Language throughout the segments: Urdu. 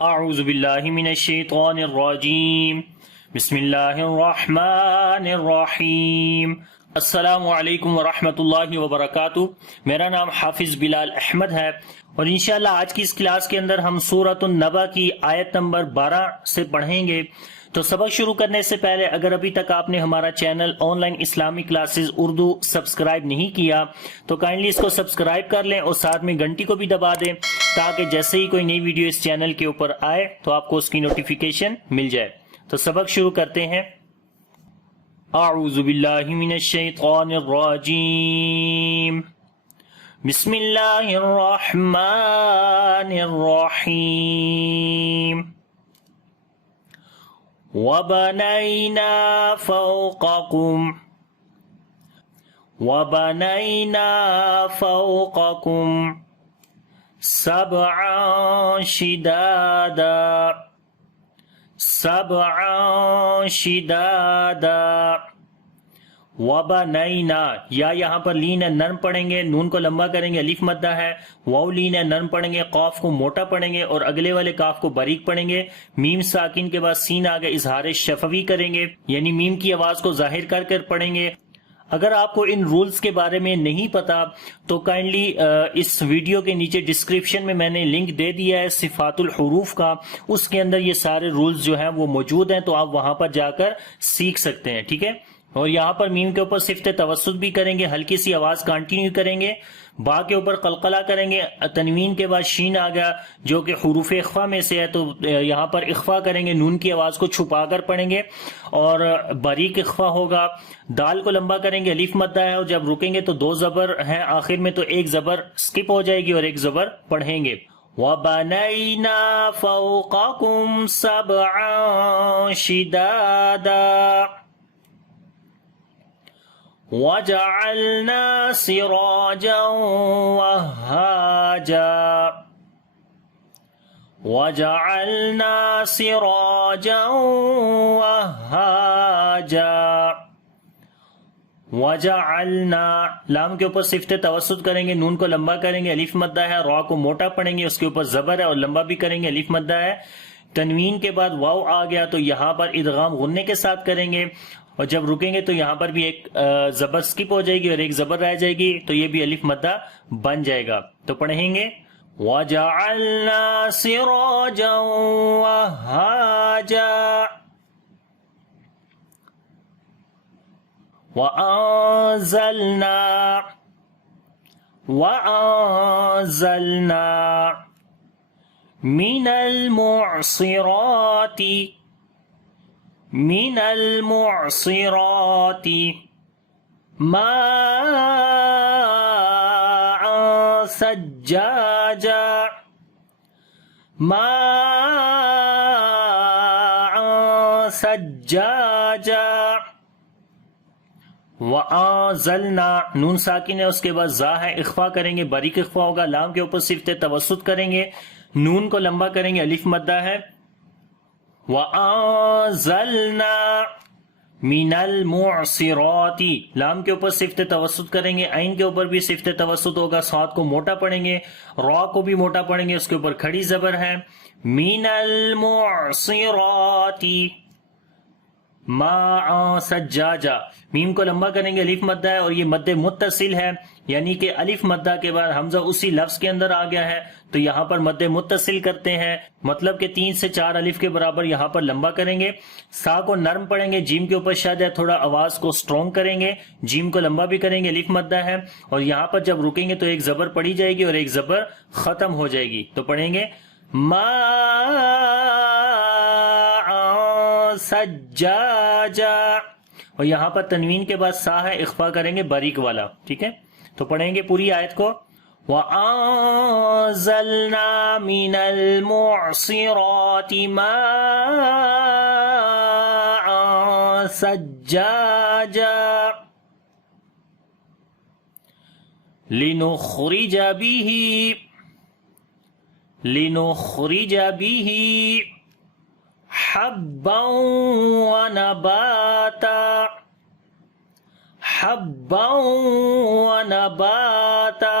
اعوذ باللہ من الشیطان الرجیم بسم اللہ الرحمن الرحیم السلام علیکم ورحمۃ اللہ وبرکاتہ۔ میرا نام حافظ بلال احمد ہے اور انشاءاللہ آج کی اس کلاس کے اندر ہم سورۃ النبأ کی آیت نمبر 12 سے پڑھیں گے۔ تو سبق شروع کرنے سے پہلے اگر ابھی تک آپ نے ہمارا چینل آن لائن اسلامی کلاسز اردو سبسکرائب نہیں کیا تو کائنڈلی اس کو سبسکرائب کر لیں اور ساتھ میں گھنٹی کو بھی دبا دیں تاکہ جیسے ہی کوئی نئی ویڈیو اس چینل کے اوپر آئے تو آپ کو اس کی نوٹیفیکیشن مل جائے۔ تو سبق شروع کرتے ہیں۔ اعوذ باللہ من الشیطان الرجیم بسم اللہ الرحمن الرحیم وَبَنَيْنَا فَوْقَكُمْ سَبْعًا شِدَادًا وَبَنَيْنَا یا یہاں پر لین ہے نرم پڑھیں گے، نون کو لمبا کریں گے، الف مدہ ہے، واو لین ہے نرم پڑھیں گے، قاف کو موٹا پڑھیں گے اور اگلے والے کاف کو باریک پڑھیں گے۔ میم ساکن کے بعد سین آگے اظہار شفوی کریں گے، یعنی میم کی آواز کو ظاہر کر کر پڑھیں گے۔ اگر آپ کو ان رولز کے بارے میں نہیں پتا تو کائنڈلی اس ویڈیو کے نیچے ڈسکرپشن میں میں نے لنک دے دیا ہے صفات الحروف کا، اس کے اندر یہ سارے رولز جو ہیں وہ موجود ہیں، تو آپ وہاں پر جا کر سیکھ سکتے ہیں، ٹھیک ہے۔ اور یہاں پر میم کے اوپر صفت توسط بھی کریں گے، ہلکی سی آواز کنٹینیو کریں گے، با کے اوپر قلقلہ کریں گے، تنوین کے بعد شین آ گیا جو کہ حروف اخفا میں سے ہے تو یہاں پر اخفا کریں گے، نون کی آواز کو چھپا کر پڑھیں گے اور باریک اخفا ہوگا۔ دال کو لمبا کریں گے، الف مدہ ہے اور جب رکیں گے تو دو زبر ہیں آخر میں تو ایک زبر سکپ ہو جائے گی اور ایک زبر پڑھیں گے۔ وَبَنَيْنَا فَوْقَكُمْ سَبْعًا شِدَادًا وَجَعَلْنَا سِرَاجًا وَهَّاجًا وَجَعَلْنَا لام کے اوپر صفت توسط کریں گے، نون کو لمبا کریں گے، الف مدہ ہے، را کو موٹا پڑھیں گے، اس کے اوپر زبر ہے اور لمبا بھی کریں گے، الف مدہ ہے۔ تنوین کے بعد واو آ گیا تو یہاں پر ادغام غنے کے ساتھ کریں گے اور جب رکیں گے تو یہاں پر بھی ایک زبر سکپ ہو جائے گی اور ایک زبر رہ جائے گی تو یہ بھی الف مدہ بن جائے گا۔ تو پڑھیں گے وَجَعَلْنَا سِرَاجًا وَهَّاجًا وَأَنزَلْنَا مِنَ الْمُعْصِرَاتِ مَاءً ثَجَّاجًا وَأَنزَلْنَا نون ساکن ہے، اس کے بعد زا ہے، اخفا کریں گے، باریک اخفا ہوگا، لام کے اوپر صفت توسط کریں گے، نون کو لمبا کریں گے، الف مدہ ہے۔ وَأَنزَلْنَا مِنَ الْمُعْصِرَاتِ لام کے اوپر صفت توسط کریں گے، عین کے اوپر بھی صفت توسط ہوگا، صاد کو موٹا پڑھیں گے، را کو بھی موٹا پڑھیں گے، اس کے اوپر کھڑی زبر ہے، مِنَ الْمُعْصِرَاتِ ماء سجاجا میم کو لمبا کریں گے، الف مدہ ہے اور یہ مد متصل ہے، یعنی کہ الف مدہ کے بعد حمزہ اسی لفظ کے اندر آ گیا ہے تو یہاں پر مد متصل کرتے ہیں، مطلب کہ 3 سے 4 الف کے برابر یہاں پر لمبا کریں گے۔ سا کو نرم پڑھیں گے، جیم کے اوپر شد ہے، تھوڑا آواز کو سٹرونگ کریں گے، جیم کو لمبا بھی کریں گے، الف مدہ ہے اور یہاں پر جب رکیں گے تو ایک زبر پڑھی جائے گی اور ایک زبر ختم ہو جائے گی۔ تو پڑھیں گے سجاجا اور یہاں پر تنوین کے بعد سا ہے، اخفا کریں گے باریک والا، ٹھیک ہے۔ تو پڑھیں گے پوری آیت کو وَأَنزَلْنَا مِنَ الْمُعْصِرَاتِ مَاءً ثَجَّاجًا لِنُخْرِجَ بِهِ حَبًّا وَنَبَاتًا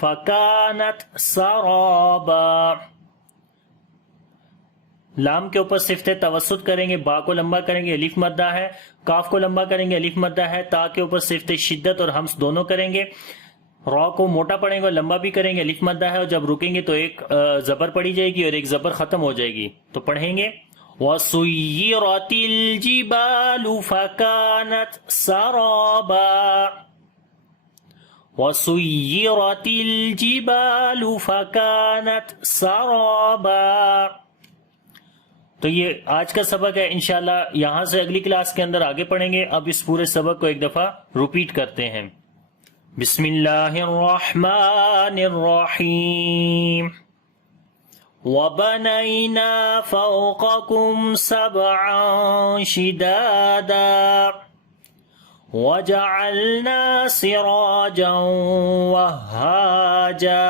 فکانت سرابا. لام کے اوپر صفت توسط کریں گے، با کو لمبا کریں گے، الف مدہ ہے. کاف کو لمبا کریں گے، الف مدہ ہے. تا کے اوپر صفت شدت اور ہمس دونوں کریں گے. را کو موٹا پڑھیں گے اور لمبا بھی کریں گے، الف مدہ ہے. اور جب رکیں گے تو ایک زبر پڑی جائے گی اور ایک زبر ختم ہو جائے گی. تو پڑھیں گے وَسُيِّرَتِ الْجِبَالُ فَكَانَتْ سَرَابًا. وَسُيِّرَتِ الْجِبَالُ فَكَانَتْ سَرَابًا. تو یہ آج کا سبق ہے. انشاءاللہ یہاں سے اگلی کلاس کے اندر آگے پڑھیں گے. اب اس پورے سبق کو ایک دفعہ ریپیٹ کرتے ہیں. بسم اللہ الرحمن الرحیم. وَبَنَيْنَا فَوْقَكُمْ سَبْعًا شِدَادًا وَجَعَلْنَا سِرَاجًا وَهَّاجًا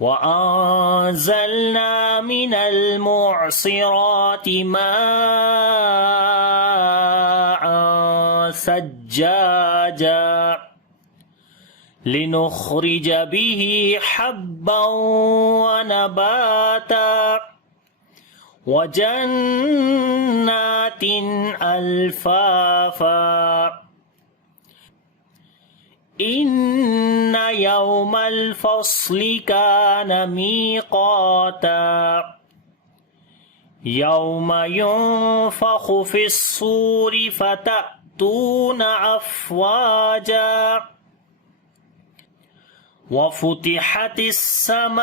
وَأَنزَلْنَا مِنَ الْمُعْصِرَاتِ مَاءً ثَجَّاجًا لِنُخْرِجَ بِهِ حَبًّا وَنَبَاتًا وَجَنَّاتٍ أَلْفَافًا. إِنَّ يَوْمَ الْفَصْلِ كَانَ مِيقَاتًا يَوْمَ يُنفَخُ فِي الصُّورِ فَتَأْتُونَ أَفْوَاجًا وَفُتِحَتِ السَّمَاءُ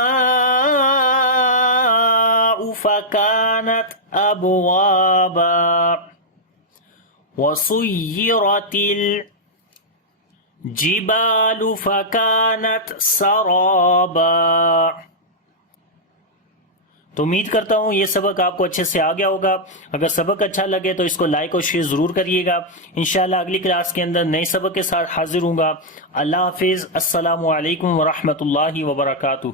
فَكَانَتْ أَبْوَابًا وَسُيِّرَتِ الْجِبَالُ فَكَانَتْ سَرَابًا. تو امید کرتا ہوں یہ سبق آپ کو اچھے سے آ گیا ہوگا. اگر سبق اچھا لگے تو اس کو لائک اور شیئر ضرور کریے گا. انشاءاللہ اگلی کلاس کے اندر نئے سبق کے ساتھ حاضر ہوں گا. اللہ حافظ. السلام علیکم ورحمۃ اللہ وبرکاتہ.